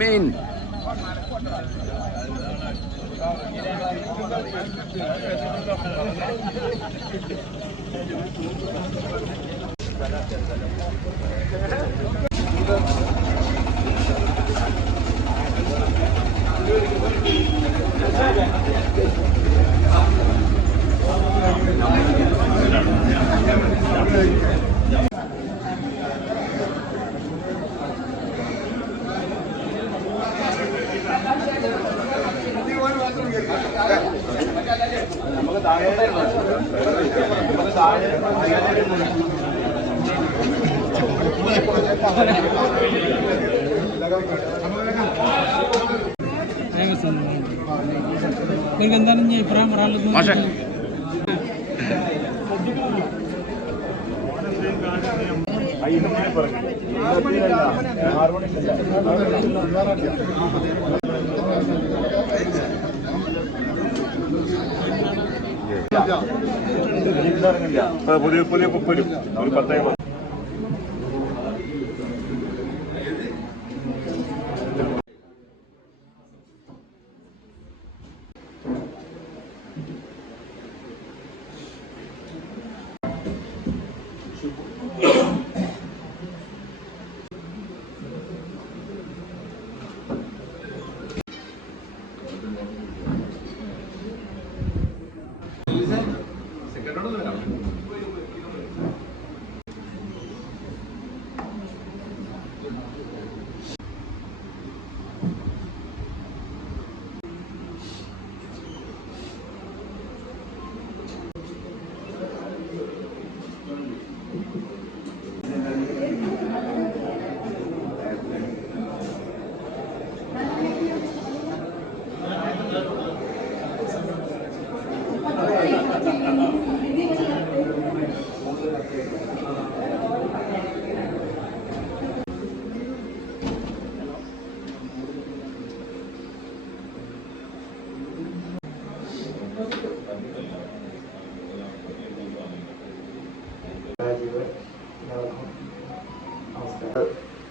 Main എന്താണ് ഞാൻ ഇപ്രായം പറയാനുള്ളത്? പുതിയ പുതിയ കുപ്പരും ഒരു 10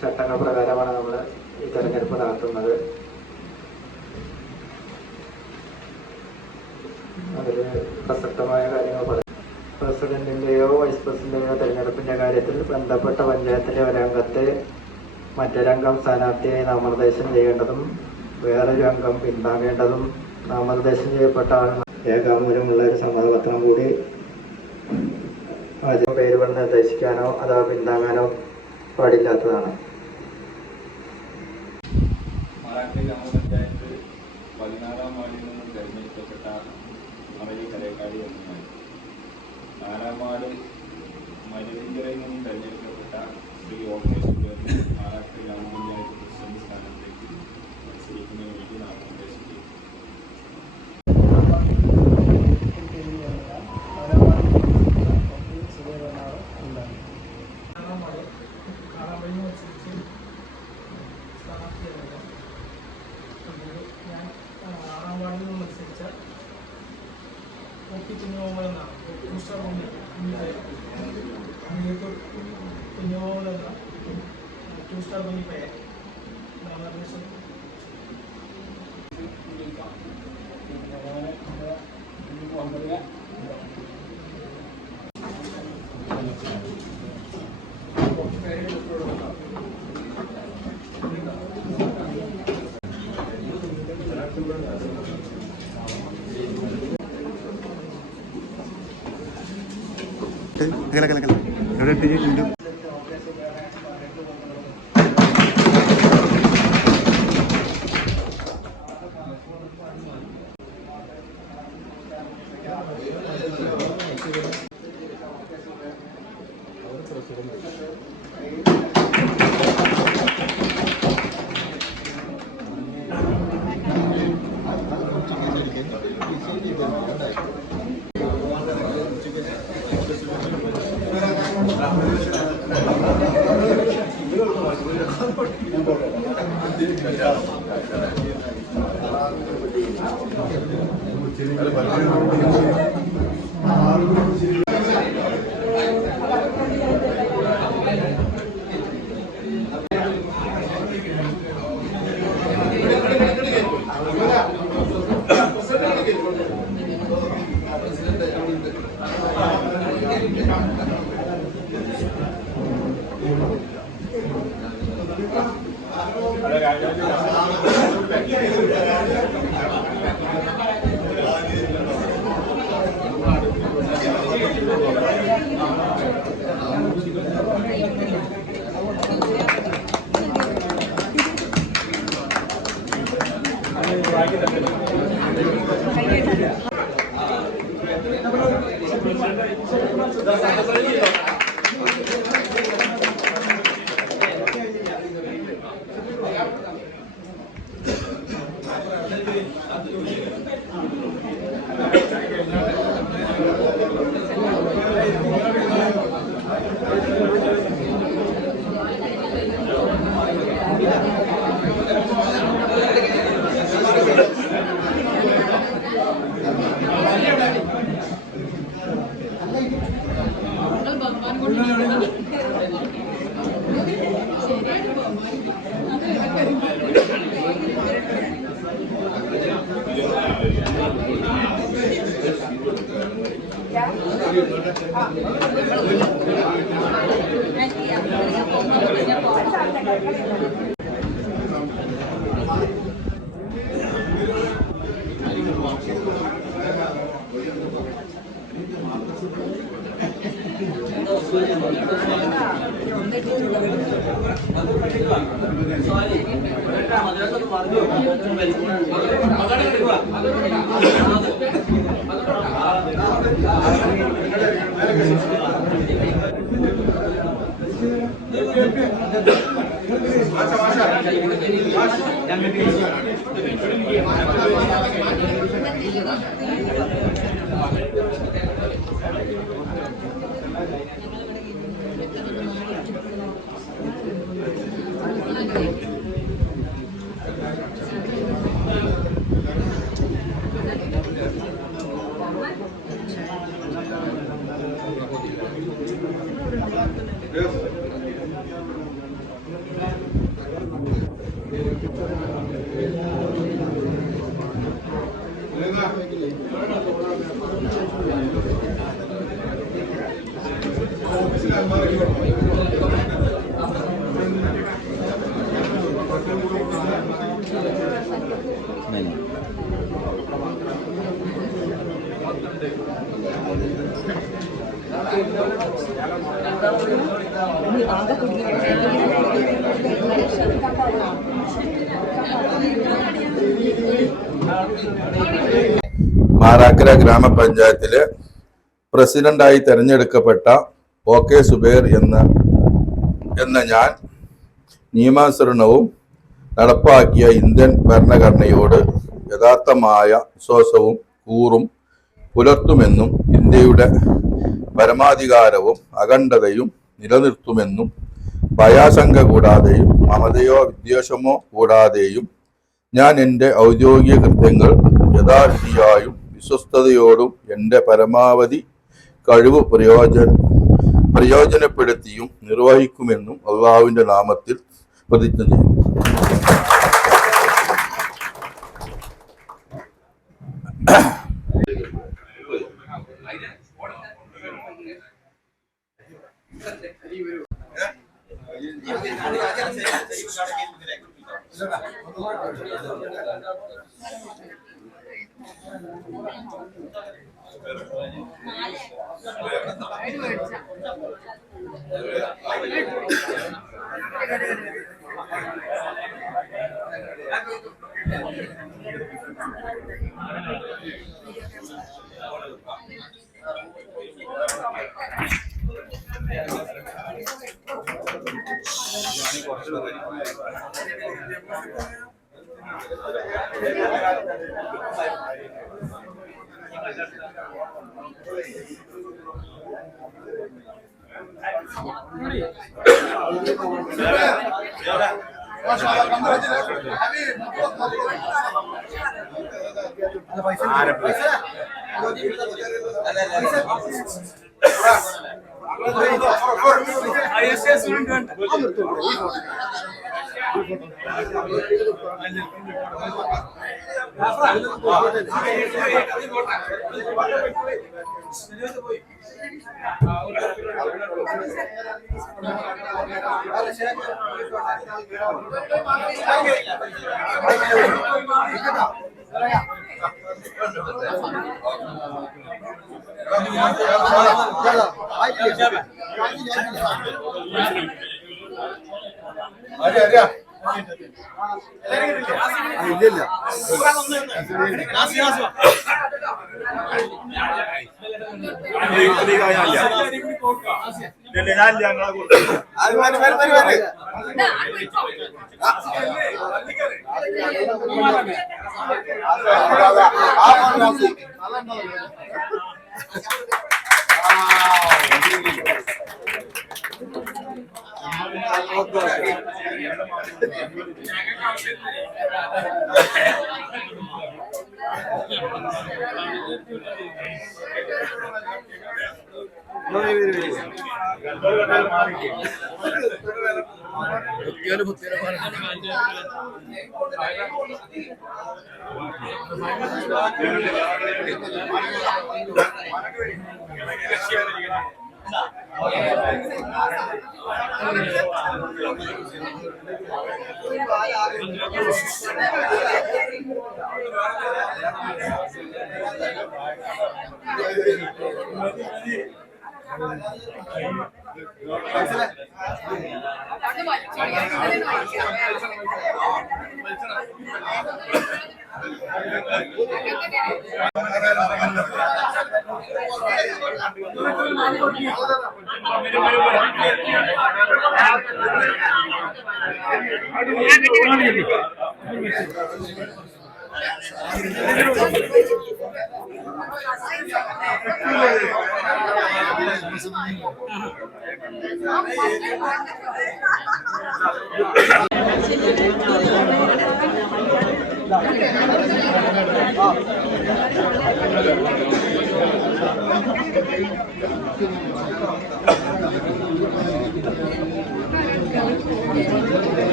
ചട്ടങ്ങൾ പ്രകാരമാണ് നമ്മൾ ഈ തെരഞ്ഞെടുപ്പ് നടത്തുന്നത്. അതിൽ പ്രസക്തമായ കാര്യങ്ങൾ പറയാം. പ്രസിഡന്റിൻ്റെയോ വൈസ് പ്രസിഡന്റിൻ്റെയോ തെരഞ്ഞെടുപ്പിൻ്റെ കാര്യത്തിൽ ബന്ധപ്പെട്ട പഞ്ചായത്തിലെ ഒരംഗത്തെ മറ്റൊരംഗം സ്ഥാനാർത്ഥിയായി നാമനിർദ്ദേശം ചെയ്യേണ്ടതും വേറൊരു അംഗം പിന്താങ്ങേണ്ടതും നാമനിർദ്ദേശം ചെയ്യപ്പെട്ട രേഖാമൂലമുള്ള ഒരു സമ്മതപത്രം കൂടി പേരുകൾ നിർദ്ദേശിക്കാനോ അഥവാ പിന്താങ്ങാനോ പാടില്ലാത്തതാണ്. മാറാട്ടി ഗ്രാമപഞ്ചായത്ത് 16-ാം വാർഡിൽ നിന്നും തെരഞ്ഞെടുക്കപ്പെട്ട മറലി കലക്കാരി എന്നാണ്. 4-ാം വാർഡ് മരുവിഞ്ചറയിൽ നിന്നും തെരഞ്ഞെടുക്കപ്പെട്ട ശ്രീ ഓർഗനൈസേഷൻ മാറാട്ടി ഗ്രാമപഞ്ചായത്ത് പ്രസിഡന്റ് സ്ഥാനത്തേക്ക് മത്സരിക്കുന്നതിന് വേണ്ടി നാമനിർദ്ദേശം ചെയ്തു. മാറാക്കര ഗ്രാമപഞ്ചായത്തിലെ പ്രസിഡന്റായി തെരഞ്ഞെടുക്കപ്പെട്ട OK സുബൈർ എന്ന ഞാൻ നിയമാനുസരണവും നടപ്പാക്കിയ ഇന്ത്യൻ ഭരണഘടനയോട് യഥാർത്ഥമായ വിശ്വാസവും കൂറും പുലർത്തുമെന്നും ഇന്ത്യയുടെ പരമാധികാരവും അഖണ്ഡതയും നിലനിർത്തുമെന്നും ഭയാശങ്ക കൂടാതെയും മമതയോ വിദ്വേഷമോ കൂടാതെയും ഞാൻ എൻ്റെ ഔദ്യോഗിക കൃത്യങ്ങൾ യഥാർത്ഥിയായും വിശ്വസ്തയോടും എൻ്റെ പരമാവധി കഴിവ് പ്രയോജനപ്പെടുത്തിയും നിർവഹിക്കുമെന്നും അള്ളാഹുവിൻ്റെ നാമത്തിൽ പ്രതിജ്ഞ ചെയ്യും.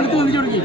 എടുത്ത് വന്നിച്ചു തുടങ്ങി.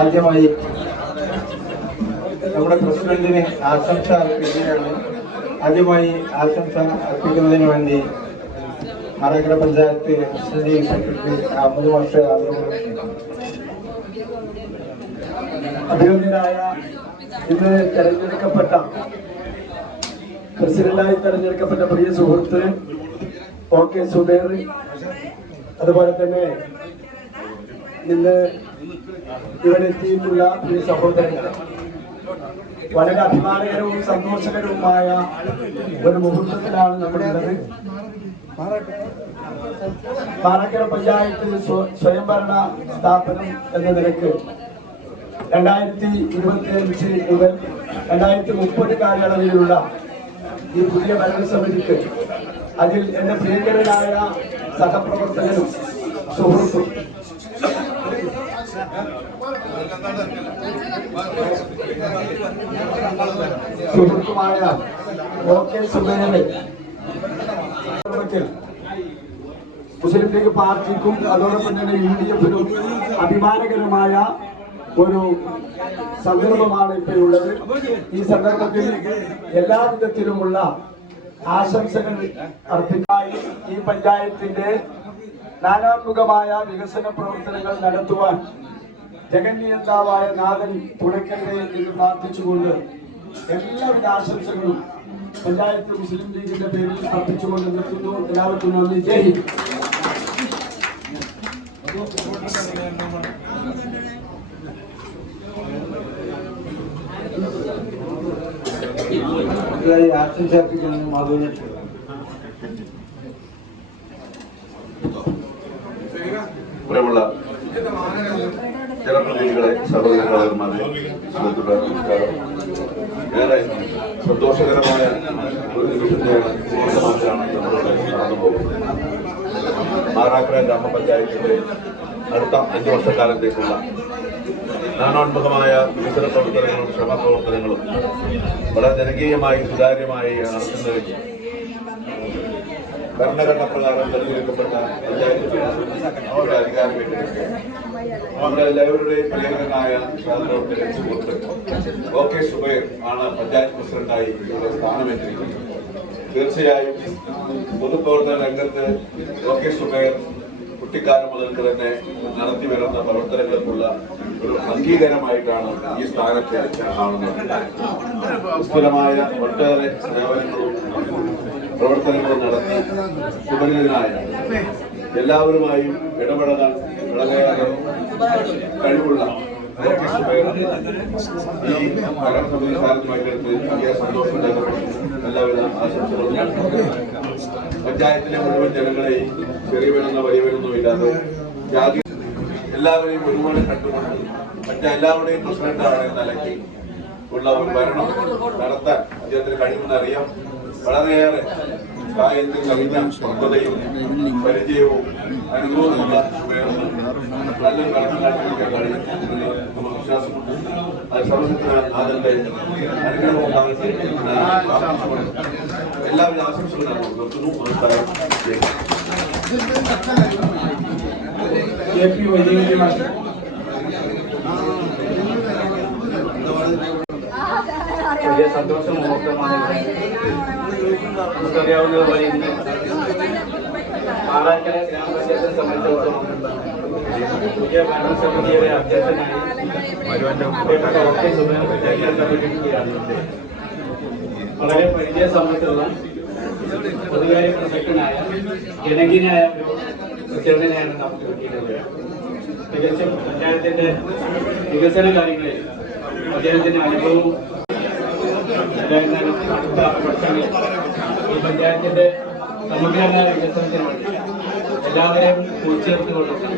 ആദ്യമായി നമ്മുടെ പ്രസിഡന്റിന് ആശംസ അർപ്പിക്കുകയാണ്. ആദ്യമായി ആശംസ അർപ്പിക്കുന്നതിന് വേണ്ടി മാറാക്കര പഞ്ചായത്ത് പ്രസിഡന്റ് സെക്രട്ടറി അഹമ്മദ് മാഷ് അഭിനന്ദനായ ഇന്ന് തെരഞ്ഞെടുക്കപ്പെട്ട പ്രസിഡന്റായി തെരഞ്ഞെടുക്കപ്പെട്ട പ്രിയ സുഹൃത്ത് OK സുബൈർ, അതുപോലെ തന്നെ ഇന്ന് ഇവിടെ എത്തിയിട്ടുള്ള പ്രിയ സഹോദരങ്ങൾ, വളരെ അഭിമാനകരവും സന്തോഷകരവുമായ ഒരു മുഹൂർത്തത്തിലാണ് നമ്മളുള്ളത്. മാറാക്കര പഞ്ചായത്ത് സ്വയംഭരണ സ്ഥാപനം എന്ന നിലക്ക് 2025 മുതൽ 2030 കാലയളവിലുള്ള ഈ പുതിയ ഭരണസമിതിക്ക് അതിൽ എന്റെ പ്രിയങ്കരനായ സഹപ്രവർത്തകനും സുഹൃത്തും സുഹൃത്തുമായ OK സുബൈറിനെ മുസ്ലിം ലീഗ് പാർട്ടിക്കും അതോടൊപ്പം തന്നെ UDF-നും അഭിമാനകരമായ ഒരു സന്ദർഭമാണ് ഇപ്പോഴുള്ളത്. ഈ സന്ദർഭത്തിൽ എല്ലാവിധത്തിലുമുള്ള ആശംസകൾ അർപ്പിക്കായി ഈ പഞ്ചായത്തിന്റെ നാനാത്മകമായ വികസന പ്രവർത്തനങ്ങൾ നടത്തുവാൻ ജഗന്നിയന്താവായ നാഥൻ തുണയ്ക്കട്ടെ എന്ന് പ്രാർത്ഥിച്ചുകൊണ്ട് എല്ലാവിധ ആശംസകളും പഞ്ചായത്ത് മുസ്ലിം ലീഗിന്റെ പേരിൽ അർപ്പിച്ചുകൊണ്ട് നിർത്തുന്നു. എല്ലാവർക്കും നന്ദി. ജയ് ഹിന്ദ്. ആശംസ അർപ്പിക്കുന്നത് മാധവനെ. പ്രിയമുള്ള ജനപ്രതിനിധികളെ, സഹോദരന്മാരെ, സുഹൃത്തുക്കളെ, നമസ്കാരം. ഏറെ സന്തോഷകരമായ ഒരു നിമിഷത്തെയാണ് നമ്മളിവിടെ കടന്നു പോകുന്നത്. മാറാക്കര ഗ്രാമപഞ്ചായത്തിന്റെ അടുത്ത 5 വർഷക്കാലത്തേക്കുള്ള നാനാത്മകമായ വികസന പ്രവർത്തനങ്ങളും ശ്രമപ്രവർത്തനങ്ങളും വളരെ ജനകീയമായി സുതാര്യമായി നടത്തുന്നതിന് ഭരണഘടന പ്രകാരം തെരഞ്ഞെടുക്കപ്പെട്ട പഞ്ചായത്ത് അവരുടെ അധികാരം ഏറ്റെടുക്കുകയാണ്. നമ്മുടെ എല്ലാവരുടെയും പ്രിയങ്കരനായ പ്രവർത്തകൻ സുഹൃത്ത് OK സുബൈർ ആണ് പഞ്ചായത്ത് പ്രസിഡന്റായി ഇവിടെ സ്ഥാനമേറ്റിരിക്കുന്നത്. തീർച്ചയായും പൊതുപ്രവർത്തന രംഗത്ത് OK സുബൈർ കുട്ടിക്കാലം മുതൽക്ക് തന്നെ നടത്തി വരുന്ന പ്രവർത്തനങ്ങൾക്കുള്ള ഒരു അംഗീകാരമായിട്ടാണ് ഈ സ്ഥാനത്തെ കാണുന്നത്. വിപുലമായ ഒട്ടേറെ സേവനങ്ങളും പ്രവർത്തനങ്ങളും നടത്തി സുപരിചിതനായ എല്ലാവരുമായും ഇടപെടാൻ വളരെയേറെ കഴിവുള്ള OK സുബൈർ ഈ ഭരണസമിതി സ്ഥാനത്തുമായി വലിയ സന്തോഷം എല്ലാവിധ ആശംസകളും. പഞ്ചായത്തിലെ മുഴുവൻ ജനങ്ങളെയും ചെറിയവരെന്നോ വലിയവരെന്നോ ഇല്ലാതെ ജാതി എല്ലാവരെയും ഒരുപോലെ കണ്ടുകൊണ്ട് എല്ലാവരുടെയും പ്രസിഡന്റാണ് എന്ന നിലയ്ക്ക് ഉള്ള ഒരു ഭരണം നടത്താൻ അദ്ദേഹത്തിന് കഴിയുമെന്നറിയാം. വളരെയേറെ പ്രായത്തിൽ കഴിഞ്ഞ പക്വതയും പരിചയവും അനുഭവമുള്ള സുബൈറിന് നല്ലൊരു ഭരണം കാഴ്ചവെക്കാൻ കഴിയും എന്ന് നമുക്ക് വിശ്വാസമുണ്ട്. അത് സർവശക്തനായ നാഥന്റെ അനുഗ്രഹം ഉണ്ടാകട്ടെ. എല്ലാവരും ആശംസകളും നിർത്തുന്നു. നമസ്കാരം. വലിയ സന്തോഷം മുഹൂർത്തമാണ്. നമുക്കറിയാവുന്നത് പോലെ ഇന്ന് മാറാക്കര ഗ്രാമപഞ്ചായത്തെ സംബന്ധിച്ചിടത്തോളം പുതിയ ഭരണസമിതിയുടെ അധ്യക്ഷനായി തെരഞ്ഞെടുക്കപ്പെട്ടിരിക്കുകയാണ്. വളരെ പരിചയ സമ്പത്തുള്ള പൊതുവായ പ്രസക്തനായ ജനകീയനായ ഒരു ചെറുതനെയാണ് നമുക്ക് കിട്ടിയിട്ടുള്ളത്. തികച്ചും പഞ്ചായത്തിന്റെ വികസന കാര്യങ്ങളിൽ അദ്ദേഹത്തിന്റെ അനുഭവവും അടുത്ത വർഷങ്ങളിൽ ഈ പഞ്ചായത്തിന്റെ സമഗ്രമായ വികസനത്തിന് വേണ്ടി എല്ലാവരെയും ഉൾച്ചേർത്തുകൊണ്ടുള്ള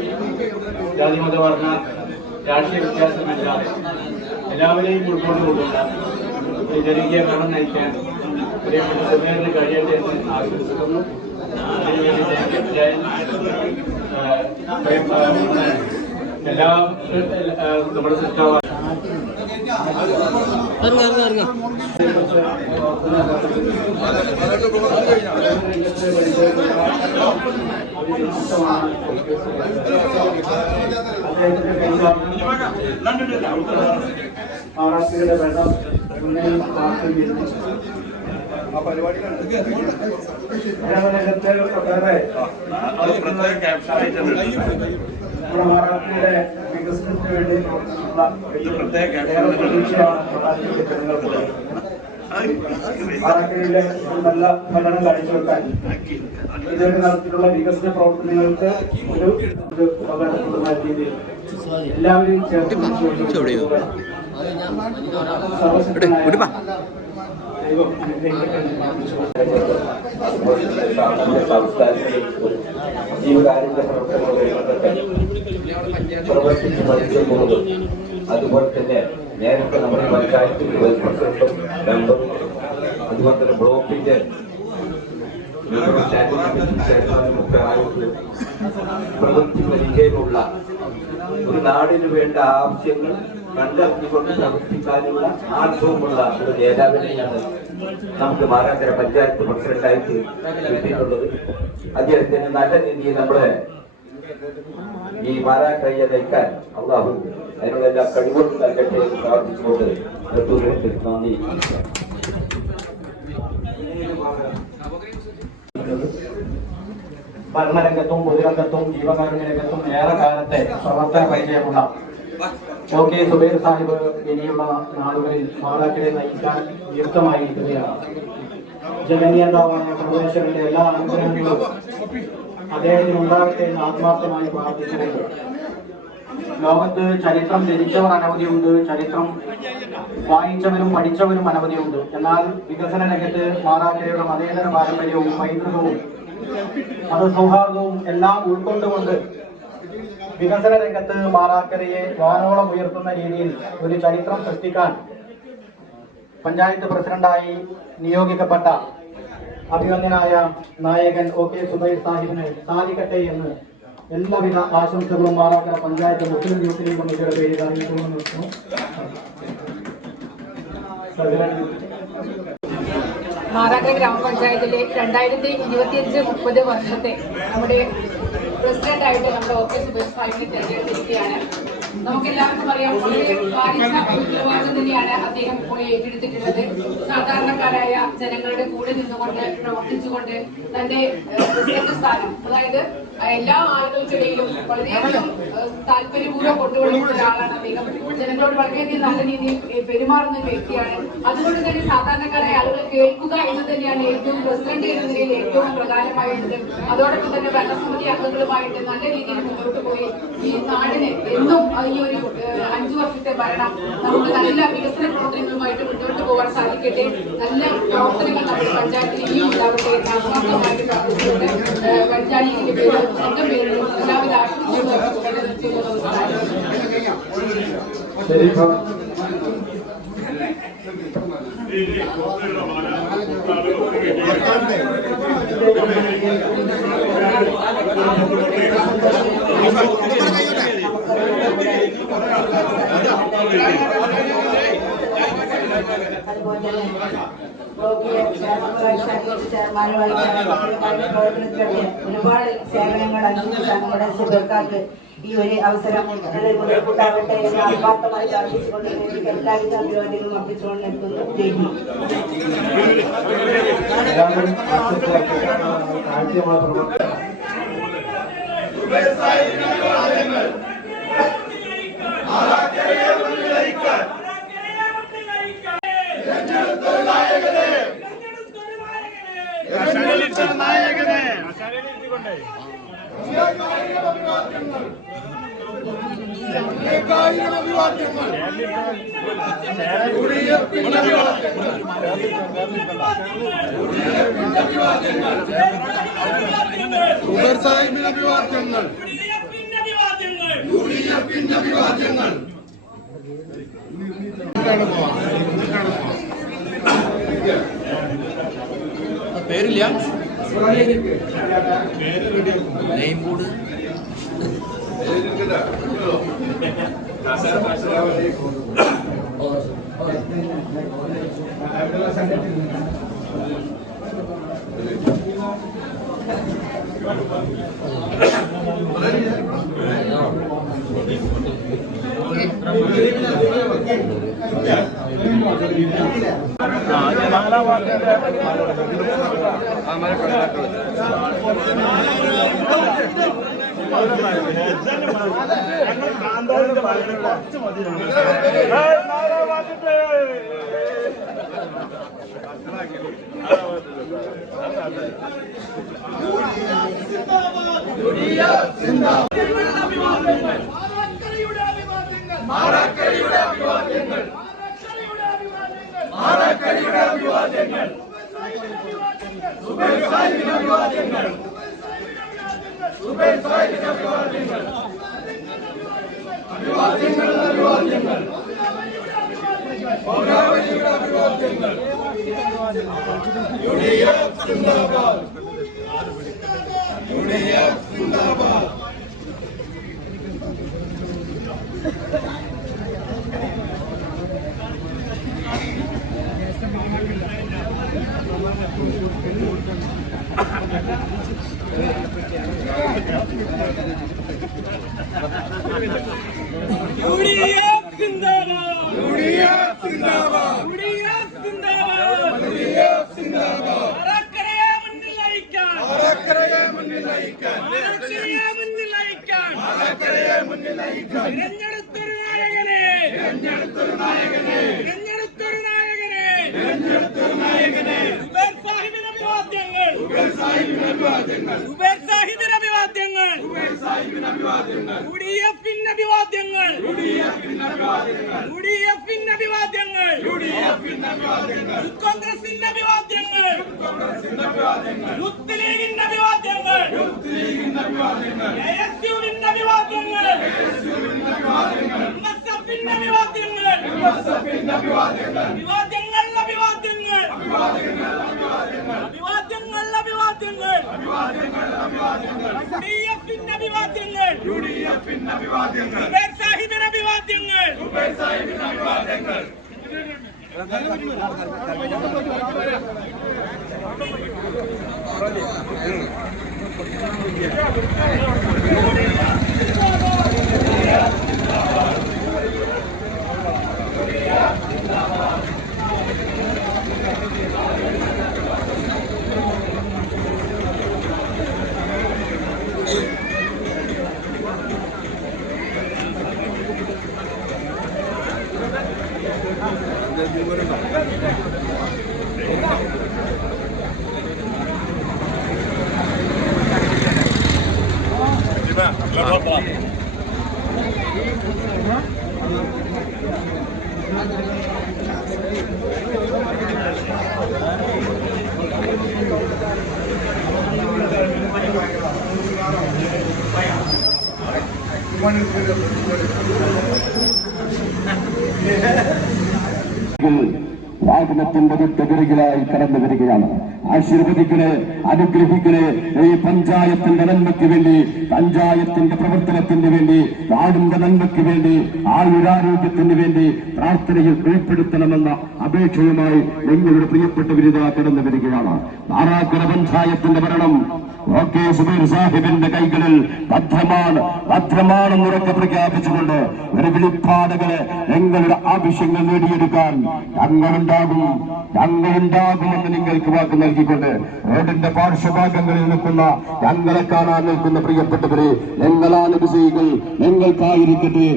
ജാതിമത വർണ്ണ രാഷ്ട്രീയ വ്യത്യാസമില്ലാതെ എല്ലാവരെയും ഉൾക്കൊണ്ടുകൊണ്ടുള്ള ഈ ജനകീയ ഭരണം നയിക്കാൻ പ്രിയപ്പെട്ട സുബൈറിന് കഴിയട്ടെ എന്ന് ആശംസിക്കുന്നു. എല്ലാ നമ്മുടെ സർക്കാർ മഹാരാഷ്ട്രയുടെ ഭരണം മഹാരാഷ്ട്രയുടെ വികസനത്തിന് വേണ്ടി മഹാരാഷ്ട്രയിലെ നല്ല ഭരണം കാഴ്ചവെക്കാൻ ഇതൊരു തരത്തിലുള്ള വികസന പ്രവർത്തനങ്ങൾക്ക് ഒരു ഉപകാരപ്രദമായ രീതിയിൽ എല്ലാവരെയും ചേർത്ത് ജീവകാരുണ്യ പ്രവർത്തിച്ച് പഠിക്കുമ്പോഴും അതുപോലെ തന്നെ നേരത്തെ നമ്മുടെ പഞ്ചായത്തിൽ പ്രസിഡന്റും മെമ്പറും അതുപോലെ തന്നെ ബ്ലോക്കിന്റെ ചെയർമാനുമൊക്കെ ആയിട്ട് പ്രവർത്തിക്കുന്ന രീതിയിലുള്ള ഒരു നാടിന് വേണ്ട ആവശ്യങ്ങൾ കണ്ടറിഞ്ഞുകൊണ്ട് പ്രവർത്തിക്കാനുള്ള ആഗ്രഹമുള്ള ഒരു നേതാവിനെയാണ് നമുക്ക് മാറാക്കര പഞ്ചായത്ത് പ്രസിഡന്റായിട്ട് കിട്ടിയിട്ടുള്ളത്. അദ്ദേഹത്തിന് നല്ല രീതിയിൽ നമ്മളെ ഈ മാറാക്കരയെ നയിക്കാൻ അള്ളാഹു അതിനുള്ള എല്ലാ കഴിവുകളും നൽകട്ടെ എന്ന് പ്രാർത്ഥിച്ചുകൊണ്ട് നന്ദി. ഭരണരംഗത്തും പൊതുരംഗത്തും ജീവകാരുണ്യ രംഗത്തും ഏറെ കാലത്തെ പ്രവർത്തന പരിചയമുള്ള ഓക്കെ സുബൈർ സാഹിബ് ഇനിയുള്ള നാളുകളിൽ മാറാക്കരെ നയിക്കാൻ നിയുക്തമായിരിക്കുകയാണ്. ജനനേതാവായ പ്രദേശത്തിന്റെ എല്ലാ അനുഗ്രഹങ്ങളും അദ്ദേഹത്തിന് ഉണ്ടാകട്ടെ എന്ന് ആത്മാർത്ഥമായി പ്രാർത്ഥിച്ചിട്ടുണ്ട്. ലോകത്ത് ചരിത്രം രചിച്ചവർ അനവധിയുണ്ട്, ചരിത്രം വായിച്ചവരും പഠിച്ചവരും അനവധിയുണ്ട്. എന്നാൽ വികസന രംഗത്ത് മാറാക്കരയുടെ മതേതര പാരമ്പര്യവും പൈതൃകവും മതസൗഹാർദ്ദവും എല്ലാം ഉൾക്കൊണ്ടുകൊണ്ട് വികസന രംഗത്ത് മാറാക്കരയെ വാനോളം ഉയർത്തുന്ന രീതിയിൽ ഒരു ചരിത്രം സൃഷ്ടിക്കാൻ പഞ്ചായത്ത് പ്രസിഡന്റായി നിയോഗിക്കപ്പെട്ട അഭിനന്ദനായ നായകൻ ഓക്കെ സുബൈർ സാഹിബിന് സാധിക്കട്ടെ എന്ന് എല്ലാവിധ ആശംസകളും മാറാക്കര പഞ്ചായത്ത് മുസ്ലിം യൂത്ത് ലീഗ് കമ്മിറ്റിയുടെ പേരിൽ അറിയിച്ചുകൊണ്ടു. മാറാക്കര ഗ്രാമപഞ്ചായത്തിലെ 2025-30 വർഷത്തെ നമ്മുടെ പ്രസിഡന്റായിട്ട് നമ്മുടെ ഓക്കെ സുബൈർ സാഹിബിനെ തെരഞ്ഞെടുത്തിരിക്കുകയാണ്. നമുക്കെല്ലാവർക്കും അറിയാം, വളരെ ഭാരിച്ച ഉത്തരവാദിത്വം തന്നെയാണ് അദ്ദേഹം ഇപ്പോൾ ഏറ്റെടുത്തിട്ടുള്ളത്. സാധാരണക്കാരായ ജനങ്ങളുടെ കൂടെ നിന്നുകൊണ്ട് പ്രവർത്തിച്ചുകൊണ്ട് തന്റെ പ്രസിഡന്റ് സ്ഥാനം, അതായത് എല്ലാ ആളുകൾക്കിടയിലും വളരെയധികം താല്പര്യപൂർവ്വം കൊണ്ടുവരുന്ന ഒരാളാണ് അദ്ദേഹം. ജനങ്ങളോട് വളരെയധികം നല്ല രീതിയിൽ പെരുമാറുന്ന ഒരു വ്യക്തിയാണ്. അതുകൊണ്ട് തന്നെ സാധാരണക്കാരായ ആളുകൾ കേൾക്കുക എന്ന് തന്നെയാണ് ഏറ്റവും പ്രസിഡന്റ് എന്ന നിലയിൽ ഏറ്റവും പ്രധാനമായിട്ടുള്ളത്. അതോടൊപ്പം തന്നെ ഭരണസമിതി അംഗങ്ങളുമായിട്ട് നല്ല രീതിയിൽ മുന്നോട്ട് പോയി ഈ നാടിന് എന്നും ഈ ഒരു 5 വർഷത്തെ ഭരണം നമുക്ക് നല്ല വികസന പ്രവർത്തനങ്ങളുമായിട്ട് മുന്നോട്ട് പോകാൻ സാധിക്കട്ടെ. നല്ല പ്രവർത്തനങ്ങൾ നമ്മുടെ പഞ്ചായത്തിൽ ഇനിയും ഉണ്ടാവട്ടെ എന്ന് ആത്മാർത്ഥമായിട്ട് പ്രാർത്ഥിച്ചുകൊണ്ട് പഞ്ചായത്തിന്റെ പേരിൽ സ്വന്തം പേരിൽ എല്ലാവിധ ആശംസകളും പ്രവർത്തനത്തിലൊക്കെ ഒരുപാട് സേവനങ്ങൾ അനുഭവിച്ച നമ്മുടെ സുഹൃത്തുക്കൾക്ക് ഈ ഒരു അവസരം മുതൽക്കൂട്ടാവട്ടെ എന്ന് ആത്മാർത്ഥമായി പ്രാർത്ഥിച്ചുകൊണ്ട് എനിക്ക് എല്ലാവിധ അഭിവാദ്യങ്ങളും അർപ്പിച്ചുകൊണ്ട് നിൽക്കുന്നു. പേരില്ല നെയിം ബോർഡ് വാഹനത്തിന്റെ തൊട്ടുപിറകിലായി കടന്നു വരികയാണ്. ആശീർവദിക്കണേ, അനുഗ്രഹിക്കണേ. ഈ പഞ്ചായത്തിന്റെ നന്മയ്ക്ക് വേണ്ടി, പഞ്ചായത്തിന്റെ പ്രവർത്തനത്തിന് വേണ്ടി, നാടിന്റെ നന്മയ്ക്ക് വേണ്ടി, ആയുരാരോഗ്യത്തിന് വേണ്ടി പ്രാർത്ഥനയിൽ ഉൾപ്പെടുത്തണമെന്ന അപേക്ഷയുമായി നിങ്ങളുടെ പ്രിയപ്പെട്ടവരിതാ കടന്നു വരികയാണ്. നാറാക്കര പഞ്ചായത്തിന്റെ ഭരണം ഓക്കെ സുബൈർ സാഹിബിന്റെ കൈകളിൽ ഭദ്രമാണെന്നുറക്കെ പ്രഖ്യാപിച്ചുകൊണ്ട് ഒരു വിളിപ്പാടുകളെ നിങ്ങളുടെ ആവശ്യങ്ങൾ നേടിയെടുക്കാൻ ഞങ്ങളുണ്ടാകുമെന്ന് നിങ്ങൾക്ക് വാക്ക് നൽകിക്കൊണ്ട് റോഡിന്റെ പാർശ്വഭാഗങ്ങളിൽ നിൽക്കുന്ന ഞങ്ങളെ കാണാൻ നിൽക്കുന്ന പ്രിയപ്പെട്ടവരെ, ഞങ്ങളാണ് വിജയികൾ, ഞങ്ങൾക്കായിരിക്കട്ടെ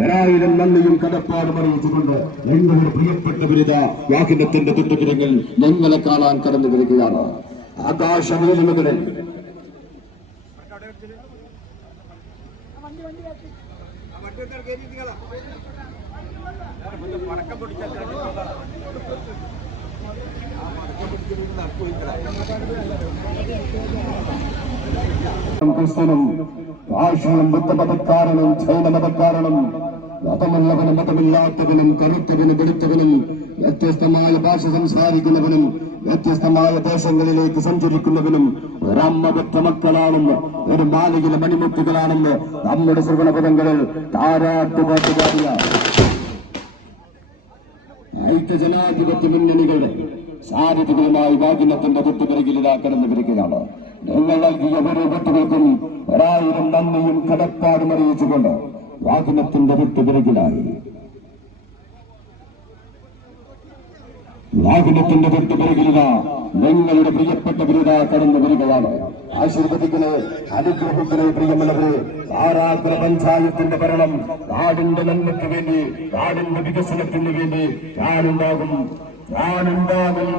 ഒരായിരം നന്ദിയും കടപ്പാടും അറിയിച്ചുകൊണ്ട് ഞങ്ങളുടെ പ്രിയപ്പെട്ടവരിത വാഹനത്തിന്റെ തൊട്ടുകിടങ്ങൾ ഞങ്ങളെ കാണാൻ കടന്നു വരികയാണ്. ആകാശമേലുമുകളിൽ ക്രിസ്ത്യനും ഭാഷയും ബുദ്ധമതക്കാരനും ജൈനമതക്കാരനും മതമുള്ളവനും മതമില്ലാത്തവനും കറുത്തവനും വെളുത്തവനും വ്യത്യസ്തമായ ഭാഷ സംസാരിക്കുന്നവനും വ്യത്യസ്തമായ ദേശങ്ങളിലേക്ക് സഞ്ചരിക്കുന്നവനും ഒരമ്മ പെറ്റ മക്കളാണെന്ന്, ഒരു മാലികയിലെ മണിമുത്തുകളാണെന്ന് നമ്മുടെ ശ്രവണപദങ്ങളിൽ താരാട്ടുപാട്ടുകാരിയ ഐക്യജനാധിപത്യ മുന്നണികളുടെ സാധ്യതകളുമായി വാഹനത്തിന്റെ തൊട്ടുപിറകിലിതാ കടന്നു വരികയാണ്. നിങ്ങൾ നൽകിയ ഓരോ വോട്ടുകൾക്കും 1000 നന്ദിയും കടപ്പാടും അറിയിച്ചുകൊണ്ട് വാഹനത്തിന്റെ തൊട്ടുപിറകിലായി വാഹനത്തിന്റെ തൊട്ടുപിറകിലിത നിങ്ങളുടെ പ്രിയപ്പെട്ടവരിത കടന്നു വരികയാണ്. ആശീർവദിക്കണേ, അനുഗ്രഹിക്കണേ പ്രിയമുള്ളവരെ. നാറാക്കര പഞ്ചായത്തിന്റെ ഭരണം നാടിന്റെ നന്മയ്ക്ക് വേണ്ടി, നാടിന്റെ വികസനത്തിന് വേണ്ടി ഞാനുണ്ടാകും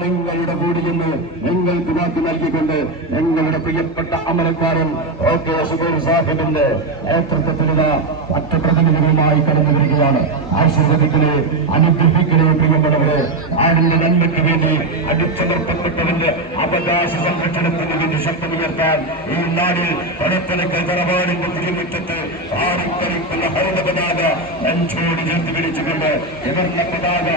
നിങ്ങളുടെ കൂടിയെന്ന് നിങ്ങൾക്ക് വാക്ക് നൽകിക്കൊണ്ട് ഞങ്ങളുടെ പ്രിയപ്പെട്ട അമരക്കാരൻ ഓക്കെ സുബൈർ സാഹിബിന്റെ നേതൃത്വത്തിലുള്ള മറ്റു പ്രതിനിധികളുമായി കടന്നു വരികയാണ്. ആശീർവദിക്കണേ, അനുഗ്രഹിക്കണേ പ്രിയപ്പെട്ടവരെ. നാടിന്റെ നന്മയ്ക്ക് വേണ്ടി, അടിച്ചമർത്തപ്പെട്ടവന്റെ അവകാശ സംരക്ഷണത്തിന് വേണ്ടി ശബ്ദമുയർത്താൻ ഈ നാടിൽ പടത്തലക്കൽ തറവാടിന്റെ തിരുമുറ്റത്ത് ആറിക്കളിക്കുന്ന ഹരിത പതാക നെഞ്ചോട് ചേർത്ത് പിടിച്ചുകൊണ്ട് ഇവർന്ന പതാക